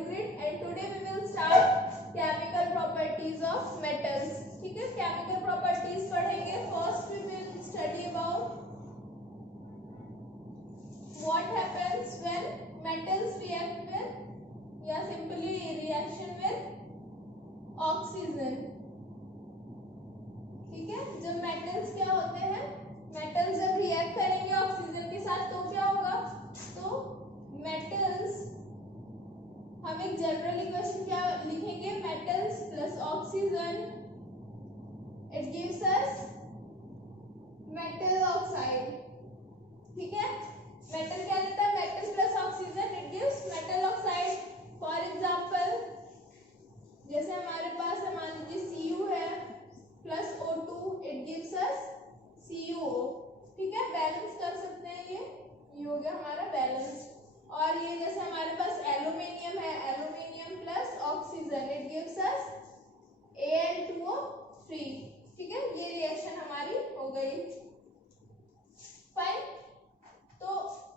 Liquid and today we will start chemical properties of metals. ठीक है, chemical properties पढ़ेंगे। First we will study about what happens when metals react with या simply reaction with oxygen. ठीक है, जब metals क्या होते हैं, मेटल्स जब रिएक्ट करेंगे ऑक्सीजन के साथ तो क्या होगा, तो मेटल्स हम एक जनरल इक्वेशन क्या लिखेंगे, metals plus oxygen it gives us metal oxide. ठीक है, मेटल क्या देता है, metal plus oxygen it gives metal oxide. For example जैसे हमारे पास है, मान लीजिए Cu है plus O2 it gives us CuO। ठीक है, बैलेंस कर सकते हैं, ये हो गया हमारा बैलेंस। और ये जैसे हमारे पास एल्यूमिनियम है, aluminium plus oxygen it gives us Al2O3। ठीक है, ये रिएक्शन हमारी हो गई। फाइन। तो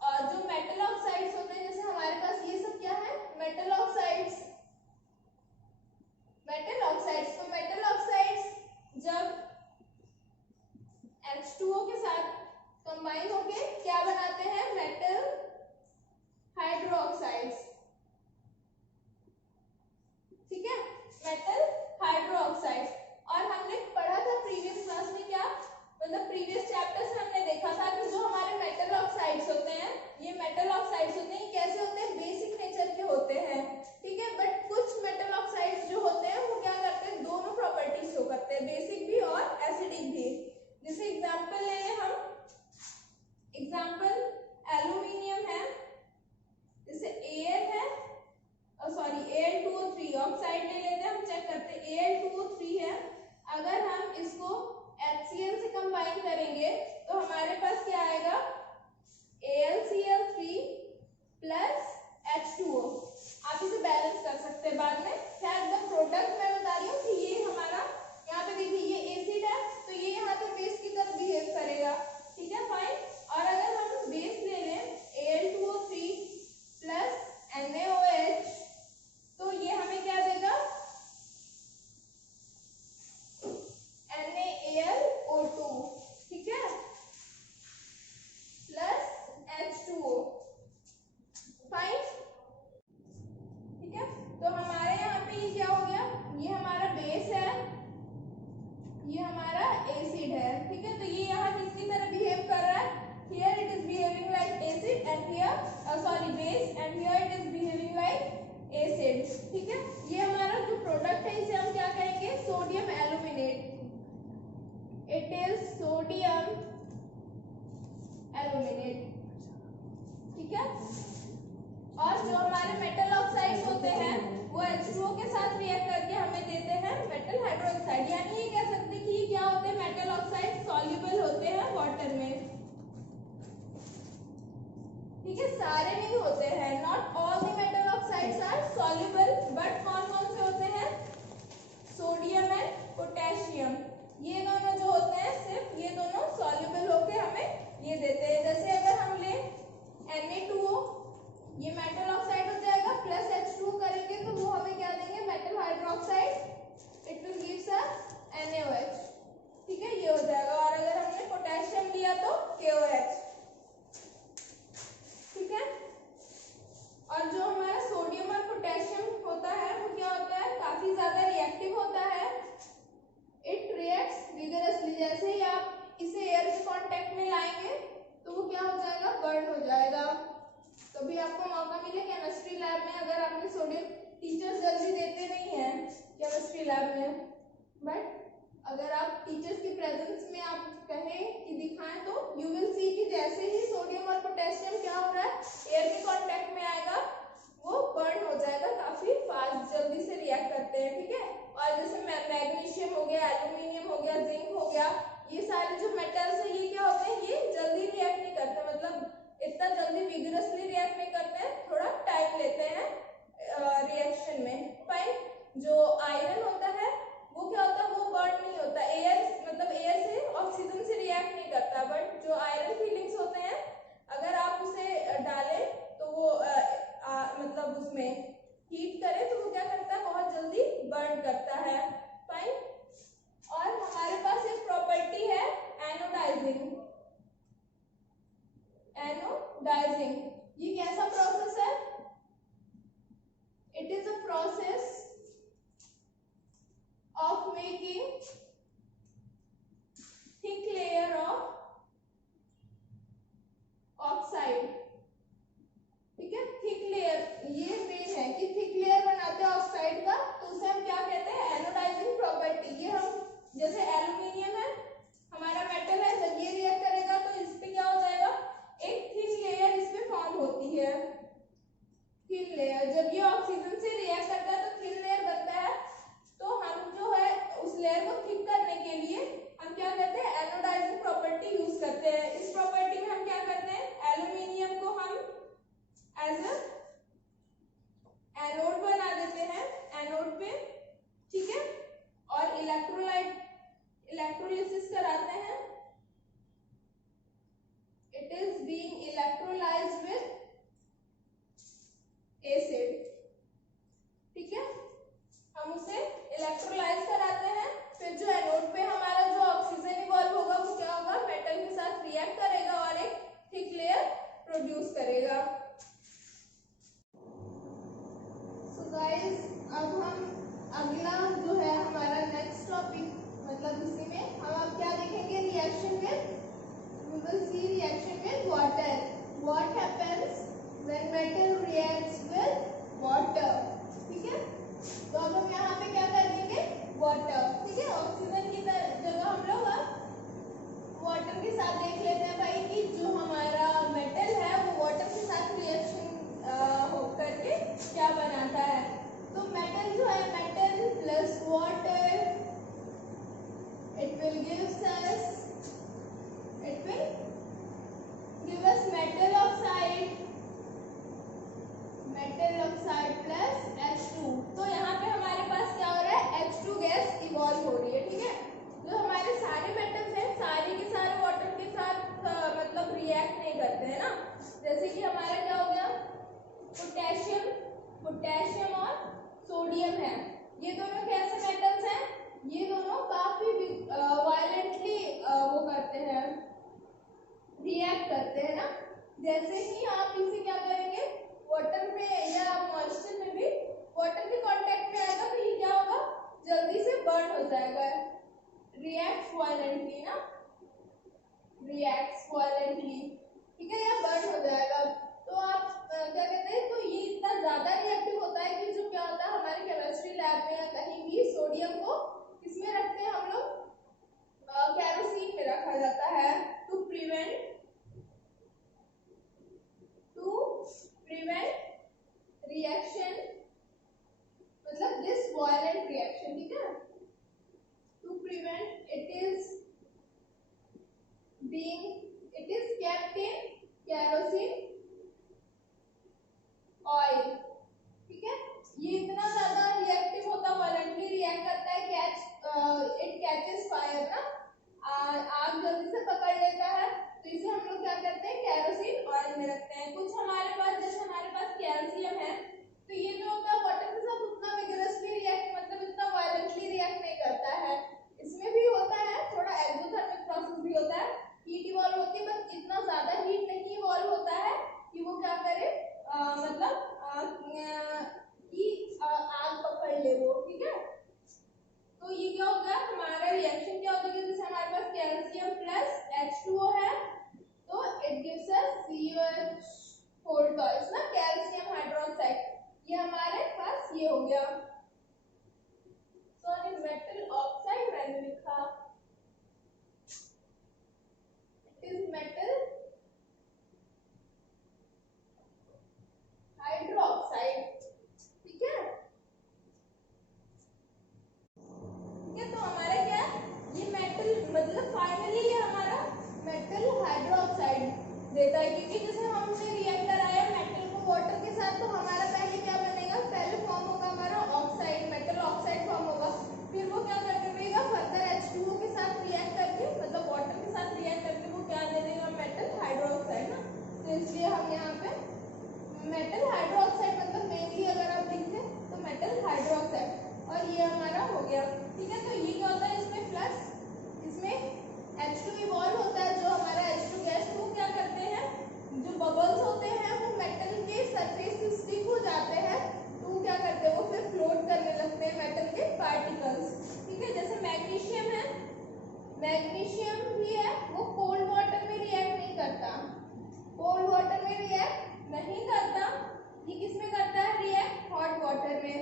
जो मेटल ऑक्साइड्स होते हैं, जैसे हमारे पास ये सब क्या है, मेटल ऑक्साइड्स। मेटल ऑक्साइड्स, तो मेटल ऑक्साइड्स जब H2O के साथ कंबाइन होके क्या बनाते हैं, मेटल हाइड्रोक्साइड्स। ठीक है, मेटल हाइड्रोक्साइड्स। और हमने पढ़ा था प्रीवियस क्लास में, क्या मतलब प्रीवियस चैप्टर्स में हमने देखा था कि जो हमारे मेटल ऑक्साइड्स होते हैं, ये मेटल ऑक्साइड्स होते हैं, कैसे होते हैं, बेसिक नेचर के होते हैं। ठीक है, बट कुछ मेटल ऑक्साइड्स जो होते हैं वो क्या करते हैं, दोनों प्रॉपर्टी शो करते हैं, बेसिक भी और एसिडिक भी। जैसे एग्जांपल ले लें हम, एग्जांपल एल्यूमिनियम है, जैसे Al है, सॉरी Al2O3 ऑक्साइड ले लेते हैं, हम चेक करते हैं Al2O3 है। अगर हम इसको HCl से कंबाइन करेंगे तो हमारे पास क्या आएगा, AlCl3 प्लस H2O। आप इसे बैलेंस कर सकते हैं बाद में। खैर द प्रोडक्ट मैं बता रही हूँ कि ये हमारा यहाँ पे देखिए ये एसिड है, तो ये यहाँ पे बेस की तरह बिहेव करेगा। ठीक है, फाइन। और अगर हम बेस ले लें Al2O3 प्लस NaOH, तो ये हमें क्या देगा, NaAlO2। ठीक है, प्लस H2O। फाइन। ठीक है, तो हमारे यहाँ पे ये क्या हो गया, ये हमारा बेस है, ये हमारा एसिड है। ठीक है, तो ये यहाँ किसकी तरह बिहेव कर रहा है, here it is behaving like acid and here sorry base and here it is behaving like acid. ठीक है, ये हमारा जो प्रोडक्ट है इसे हम क्या कहेंगे, sodium aluminate. It is sodium aluminate. ठीक है, और जो हमारे मेटल ऑक्साइड्स होते हैं वो H2O के साथ रिएक्ट करके हमें देते हैं मेटल हाइड्रोक्साइड। यानी ये कह सकते हैं कि ये क्या होते हैं, मेटल ऑक्साइड सॉल्युबल होते हैं वाटर में। ठीक है, सारे नहीं होते हैं, not all the metal oxides are soluble, but कौन कौन से होते हैं, सोडियम एंड पोटेशियम, ये दोनों जो होते हैं सिर्फ ये दोनों सॉल्युबल होके हमें ये देते हैं। जैसे अगर हम ले Na2O, ये मेटल ऑक्साइड हो जाएगा, प्लस H2O करेंगे तो वो हमें क्या देंगे, metal hydroxide, it will gives us NaOH। ठीक है, ये हो जाएगा। और अगर हमने पोटेशियम लिया तो KOH। ठीक है, और जो हमारा सोडियम और पोटेशियम होता है वो क्या होता है, काफी ज्यादा रिएक्टिव होता है। इट रिएक्ट्स विगरसली, जैसे ही आप इसे एयर के कांटेक्ट में लाएंगे तो वो क्या हो जाएगा, बर्न हो जाएगा। कभी आपको मौका मिले केमिस्ट्री लैब में, अगर आपने सोडियम, टीचर्स जल्दी देते नहीं है केमिस्ट्री लैब में, बट अगर आप टीचर्स की प्रेजेंस में आप कहें कि दिखाएं तो यू विल सी कि जैसे ही सोडियम और पोटेशियम क्या हो रहा है, एयर के कांटेक्ट में आएगा, वो बर्न हो जाएगा, काफी फास्ट जल्दी से रिएक्ट करते हैं। ठीक है, और जैसे मैग्नीशियम हो गया, एल्यूमिनियम हो गया, जिंक हो गया, ये सारे जो मेटल्स है ये क्या होते हैं, ये जल्दी रिएक्ट नहीं करते, मतलब इतना जल्दी विगरसली रिएक्ट नहीं करते हैं, थोड़ा टाइम लेते हैं रिएक्शन में। फाइन। जो आयरन होता है वो क्या होता है, वो बर्न नहीं होता, एयर मतलब एयर से ऑक्सीजन से रिएक्ट नहीं करता, बट जो आयरन फीलिंग्स होते हैं अगर आप उसे डालें तो वो मतलब उसमें हीट करे तो वो क्या करता है, बहुत जल्दी बर्न करता है। फाइन। और हमारे पास एक प्रॉपर्टी है एनोडाइजिंग। एनोडाइजिंग ये कैसा प्रोसेस है? It is a process of making thick layer of oxide। ठीक है, थिक लेयर, ये मेन है कि थिक लेयर बनाते हैं ऑक्साइड का, तो उसे हम क्या कहते हैं, एनोडाइजिंग प्रॉपर्टी। ये हम जैसे एल्यूमिनियम है हमारा मेटल है, जब ये रिएक्ट करेगा तो इस पे क्या हो जाएगा, एक थिन लेयर इस पे फॉर्म होती है। थिन लेयर, जब ये ऑक्सीजन से रिएक्ट करता है तो थिन लेयर बनता है। तो हम जो है उस लेयर को थिक करने के लिए हम क्या करते हैं, एनोडाइजिंग प्रॉपर्टी यूज करते हैं। इस प्रॉपर्टी में हम क्या करते हैं, एल्यूमिनियम को हम एज अ एनोड बना देते हैं, एनोड पे, ठीक है, और इलेक्ट्रोलिसिस कराते हैं। It is being electrolysed with acid. ठीक है, हम उसे इलेक्ट्रोलाइज कराते हैं, फिर जो एनोड पे हमारा जो ऑक्सीजन इवॉल्व होगा वो क्या होगा, मेटल के साथ रिएक्ट करेगा और एक थिक लेयर प्रोड्यूस करेगा। सो गाइस, अब हम अगला जो है हमारा नेक्स्ट टॉपिक, मतलब इसी में हम अब क्या देखेंगे, reaction with, we will see reaction with water. What happens when metal reacts with water. ठीक है, तो अब हम यहाँ पे क्या कर देंगे, वाटर। ठीक है, ऑक्सीजन की जगह हम लोग अब वाटर के साथ देख लेते हैं भाई कि जो हमारा मेटल है वो वाटर के साथ रिएक्शन करके क्या बनाता है। तो मेटल जो है, metal plus water, it will give us metal oxide, metal oxide plus H2। तो यहाँ पे हमारे पास क्या हो रहा है, H2 गैस इवॉल्व हो रही है। ठीक है, जो हमारे सारे मेटल्स हैं सारे के सारे वाटर के साथ मतलब रिएक्ट नहीं करते हैं ना। जैसे कि हमारा क्या हो गया, पोटेशियम और सोडियम है, ये दोनों कैसे मेटल्स हैं, ये दोनों काफी वायलेंटली वो करते हैं, रिएक्ट करते हैं ना। जैसे ही आप इसे क्या करेंगे, वाटर में या मॉइस्चर में भी वाटर के कांटेक्ट में आएगा तो ये क्या होगा, जल्दी से बर्न हो जाएगा, रिएक्ट्स वायलेंटली ना, रिएक्ट्स वायलेंटली। ठीक है, या बर्न हो जाएगा। तो आप क्या कहते हैं, तो ये इतना ज्यादा रिएक्टिव होता है कि जो क्या होता है हमारे केमिस्ट्री लैब में या कहीं भी सोडियम को किसमें रखते हैं हम लोग, केरोसिन में रखा जाता है, टू प्रिवेंट रिएक्शन, मतलब दिस वायलेंट रिएक्शन। ठीक है, to prevent it is kept in kerosene oil. ठीक है, ये इतना ज्यादा रिएक्टिव होता है, वायलेंटली रिएक्ट करता है, इट कैचेस फायर ना, आग जल्दी से पकड़ लेता है। तो इसे हम लोग क्या करते हैं, केरोसिन ऑयल में रखते हैं। कुछ हमारे पास, जैसे हमारे पास कैल्शियम है, तो ये जो होता है वाटर के साथ उतना विगरसली रिएक्ट, मतलब इतना वायलेंटली रिएक्ट नहीं करता है। इसमें भी होता है थोड़ा एक्सोथर्मिक प्रोसेस भी होता है, हीट इवॉल्व होती है, बट इतना ज्यादा हीट नहीं इवॉल्व होता है कि वो क्या करे, मतलब कि आग पकड़ ले वो। ठीक है, तो ये क्या होगा, हमारा रिएक्शन क्या होगा, जैसे हमारे पास कैल्शियम प्लस H2O है, तो इट गिव्स अस CuH4 ना, कैल्शियम हाइड्रोक्साइड। ये हमारे पास ये हो गया, सॉरी मेटल ऑक्साइड मैंने लिखा, इट इज मेटल हाइड्रोक्साइड। ठीक है, तो हमारा क्या है, ये मेटल, मतलब फाइनली ये हमारा मेटल हाइड्रोक्साइड देता है, क्योंकि जैसे हमने रिएक्ट कराया मेटल को वाटर के साथ, तो हमारा पहले क्या बनेगा, पहले फॉर्म होगा हमारा ये किसमें करता है रिएक्ट? हॉट वाटर में,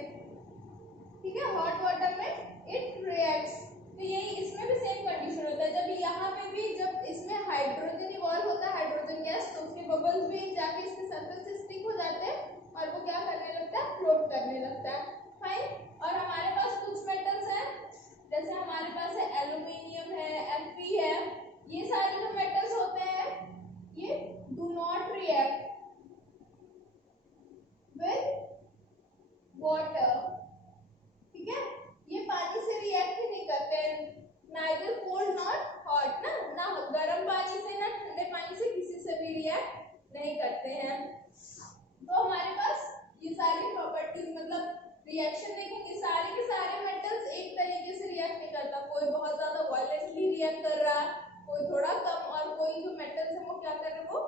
ठीक है, हॉट वाटर में इट रिएक्ट्स। तो यही इसमें भी सेम कंडीशन होता है, जब यहाँ पे भी जब इसमें हाइड्रोजन इवॉल्व होता है, हाइड्रोजन गैस, तो उसके बबल्स भी जाके इसके सरफेस से स्टिक हो जाते हैं और वो क्या करने लगता है? फ्लोट करने लगता है। फाइन। और हमारे पास कुछ मेटल्स हैं, जैसे हमारे पास है एल्यूमिनियम है, Fe है, ये सारे जो मेटल्स होते हैं ये do not react with water, ठीक है, ये पानी से रिएक्ट ही नहीं करते हैं, नाइदर कोल्ड नॉट हॉट, ना गर्म पानी से ना ठंडे पानी से किसी से भी रिएक्ट नहीं करते हैं। तो हमारे पास ये सारी प्रॉपर्टीज, मतलब रिएक्शन देखेंगे, सारे के सारे मेटल्स एक तरीके से रिएक्ट नहीं करता, कोई बहुत ज्यादा वायलेंटली रिएक्ट कर रहा है, कोई थोड़ा कम, और कोई जो मेटल्स है वो क्या कर रहे हैं? वो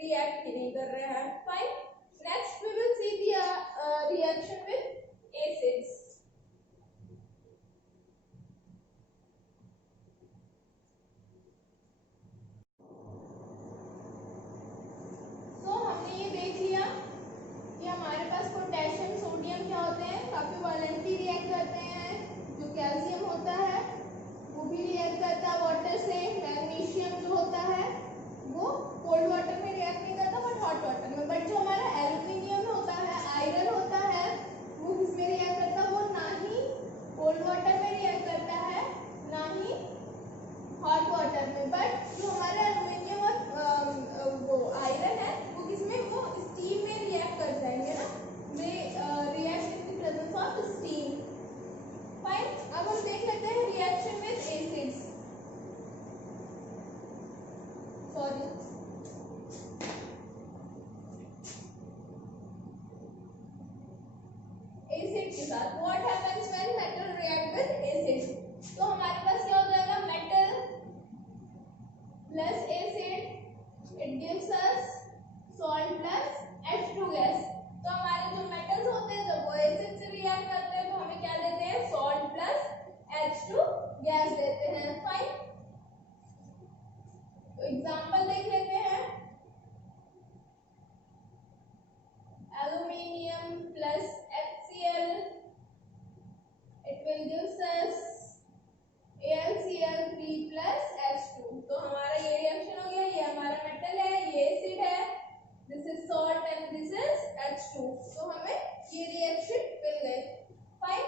रिएक्ट ही नहीं कर रहे हैं। Fine. Next we will see the reaction with acids. तो हमने ये देख लिया कि हमारे पास पोटेशियम सोडियम क्या होते हैं? काफी वायलेंटली रिएक्ट करते हैं। जो कैल्शियम होता है वो भी रिएक्ट करता है वाटर से। मैग्नीशियम जो होता है वो कोल्ड वाटर में रिएक्ट नहीं करता बट हॉट वाटर में। बट जो हमारा एल्यूमिनियम होता है, आयरन होता है, वो किसमें रिएक्ट करता है? वो ना ही कोल्ड वाटर में रिएक्ट करता है ना ही हॉट वाटर में। बट जो हमारा एल्यूमिनियम और वो आयरन है वो किसमें? वो स्टीम में रिएक्ट कर जाएंगे ना, they react in the presence of steam. Fine. अब हम देख लेते हैं reaction with acids, sorry acid के साथ। What happens when metal react with acid? तो हमारे पास क्या हो जाएगा? Metal plus acid, it gives us salt plus H2 gas. तो हमारे जो मेटल्स होते हैं जब वो एसिड से रिएक्ट करते हैं तो हमें क्या देते हैं? सॉल्ट प्लस H2 गैस देते हैं। फाइन। तो एग्जांपल देख लेते हैं। Aluminium plus HCl, it will gives us AlCl3 plus H2। तो हमारा ये रिएक्शन हो गया, ये हमारा मेटल है, ये एसिड है, this is salt and this is H2। तो हमें ये रिएक्शन मिल गए। फाइन।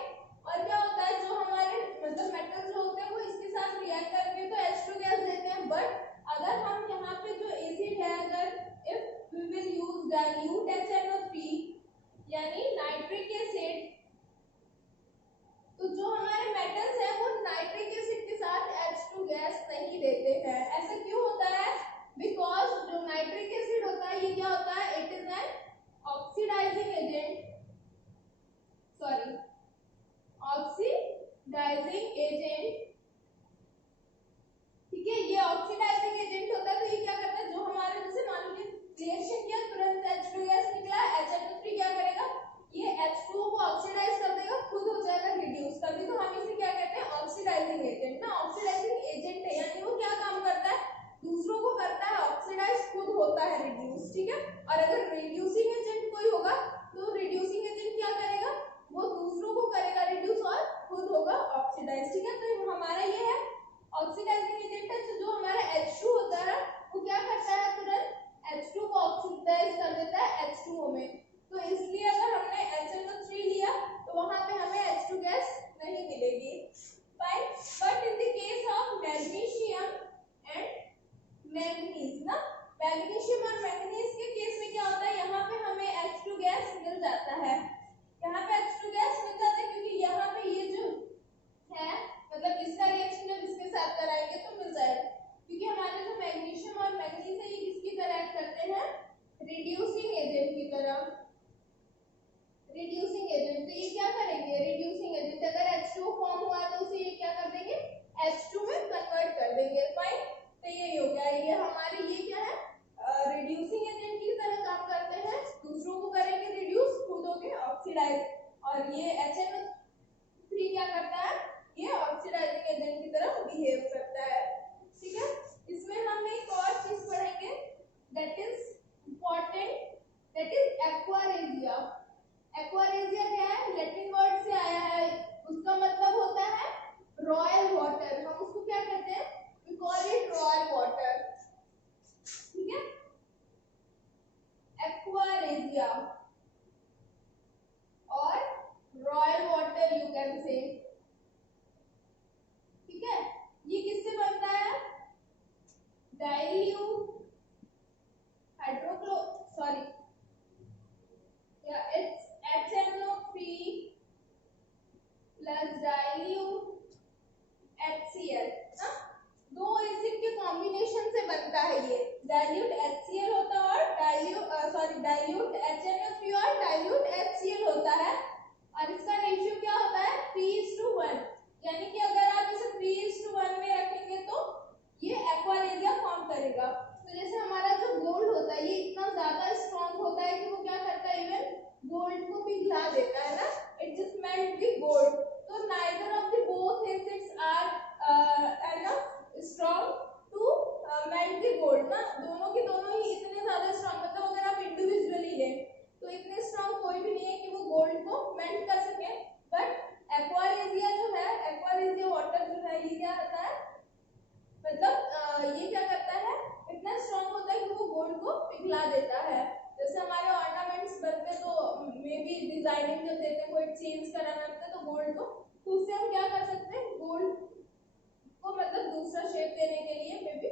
और क्या होता है, जो हमारे मतलब मेटल जो होते हैं वो इसके साथ रिएक्ट करके तो H2 गैस देते हैं। बट अगर हम यहाँ पे जो एसिड है, अगर if we will use dilute HNO3 यानी नाइट्रिक एसिड, तो जो हमारे मेटल्स हैं वो नाइट्रिक एसिड के साथ H2 गैस नहीं देते हैं। ऐसा क्यों होता है? बिकॉज जो नाइट्रिक एसिड होता है ये क्या होता है? It is an oxidising agent, sorry oxidising agent, ठीक है, ये ऑक्सीडाइजिंग एजेंट होता है। तो ये क्या करता है? जो हमारे जैसे मान लीजिए रिएक्शन किया, तुरंत H2 गैस निकला, HNO3 क्या करेगा? ये H2O को ऑक्सीडाइज कर देगा, खुद हो जाएगा रिड्यूस। तभी तो हम इसे क्या कहते हैं? ऑक्सीडाइजिंग एजेंट ना। ऑक्सीडाइजिंग एजेंट है यानी वो क्या काम करता है? दूसरों को करता है ऑक्सीडाइज, खुद होता है रिड्यूस, ठीक है। और अगर रिड्यूसिंग एजेंट कोई होगा तो रिड्यूसिंग एजेंट क्या करेगा? वो दूसरों को करेगा रिड्यूस और खुद होगा ऑक्सीडाइज, ठीक है। तो हमारा ये है ऑक्सीडाइजिंग एजेंट है। तो जो हमारा H2 होता है वो क्या करता है? तुरंत H2 को ऑक्सीडाइज कर देता है H2O में। तो इसलिए अगर हमने HNO3 लिया तो वहां पे हमें H2 गैस नहीं मिलेगी। Fine. But in the case of magnesium and manganese ना, मैग्नीशियम और मैंगनीज के केस में क्या होता है? यहाँ पे हमें H2 गैस मिल जाता है, यहाँ पे H2 गैस मिल जाता है क्योंकि यहाँ पे ये जो है मतलब इसका रिएक्शन जब इसके साथ कराएंगे तो मिल जाएगा। क्योंकि हमारे जो मैग्नीशियम और मैंगनीज है ये किसकी तरह एक्ट करते हैं? रिड्यूसिंग एजेंट की तरह। रिड्यूसिंग एजेंट, तो ये क्या करेंगे? रिड्यूसिंग एजेंट, अगर H2O फॉर्म हुआ तो उसे ये क्या कर देंगे? H2 में कन्वर्ट कर देंगे। फाइन। तो ये हो गया, ये हमारे ये क्या है? रिड्यूसिंग एजेंट की तरह काम करते हैं, दूसरों को करेंगे रिड्यूस, खुद होंगे ऑक्सीडाइज। और ये HNO3 क्या करता है? ये ऑक्सीडाइजिंग एजेंट की तरह बिहेव करता है, ठीक है। इसमें हम एक और चीज पढ़ेंगे that is important that is aqua regia. Aqua regia क्या है, लैटिन वर्ड से आया है, उसका मतलब होता है रॉयल वाटर। हम उसको क्या कहते हैं, we call it royal water, ठीक है, एक्वारेजिया और royal water you can say, ठीक है। ये किससे बनता है, डाइल्यूट हाइड्रोक्लो sorry it's HNO3 plus dilute HCl ना, दो एसिड के कॉम्बिनेशन से बनता है ये। डाइल्यूट HCl होता है और डाइल्यूट HNO3 और डाइल्यूट HCl होता है, और इसका रेशियो क्या होता है 3:1, यानी कि अगर आप इसे 3:1 में रखेंगे तो ये एक्वारेजिया फॉर्म करेगा। तो जैसे हमारा जो गोल्ड होता है ये इतना ज्यादा स्ट्रॉन्ग होता है कि वो क्या करता है, इवन गोल्ड को पिघला देता है ना, it just melt the gold. तो neither of the both acids are enough strong to melt the gold ना, दोनों के दोनों ही इतने ज्यादा स्ट्रॉन्ग, मतलब अगर आप इंडिविजुअली लें तो इतने स्ट्रॉन्ग कोई भी नहीं है कि वो गोल्ड को मेल्ट कर सके। बट एक्वारेजिया जो है, एक्वारेजिया वाटर जो है, ये क्या करता है, मतलब ये क्या करता है, इतना स्ट्रॉन्ग होता है कि वो गोल्ड को पिघला देता है। जैसे हमारे ऑर्नामेंट्स बनते तो मे बी डिजाइनिंग जब देते हैं, कोई चेंज कराना होता है तो गोल्ड को, तो उससे हम क्या कर सकते हैं, गोल्ड को मतलब दूसरा शेप देने के लिए मे बी,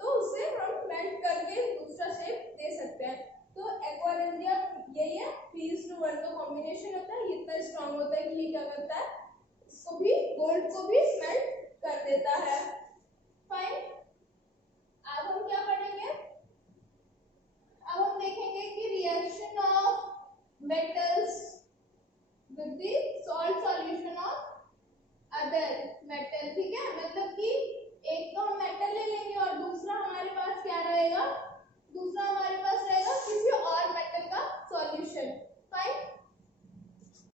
तो उससे हम मेल्ट करके दूसरा शेप दे सकते हैं। तो एक्वारेजिया यही है, 3:1 का कॉम्बिनेशन होता है, ये इतना स्ट्रॉन्ग होता है कि ये क्या करता है, इसको भी गोल्ड को भी मेल्ट कर देता है। फाइन, अब हम क्या पढ़ेंगे, अब हम देखेंगे कि reaction of metals with the salt solution of other metal, ठीक है, मतलब कि एक तो हम मेटल ले लेंगे और दूसरा हमारे पास क्या रहेगा, दूसरा हमारे पास रहेगा किसी और मेटल का सॉल्यूशन। फाइन,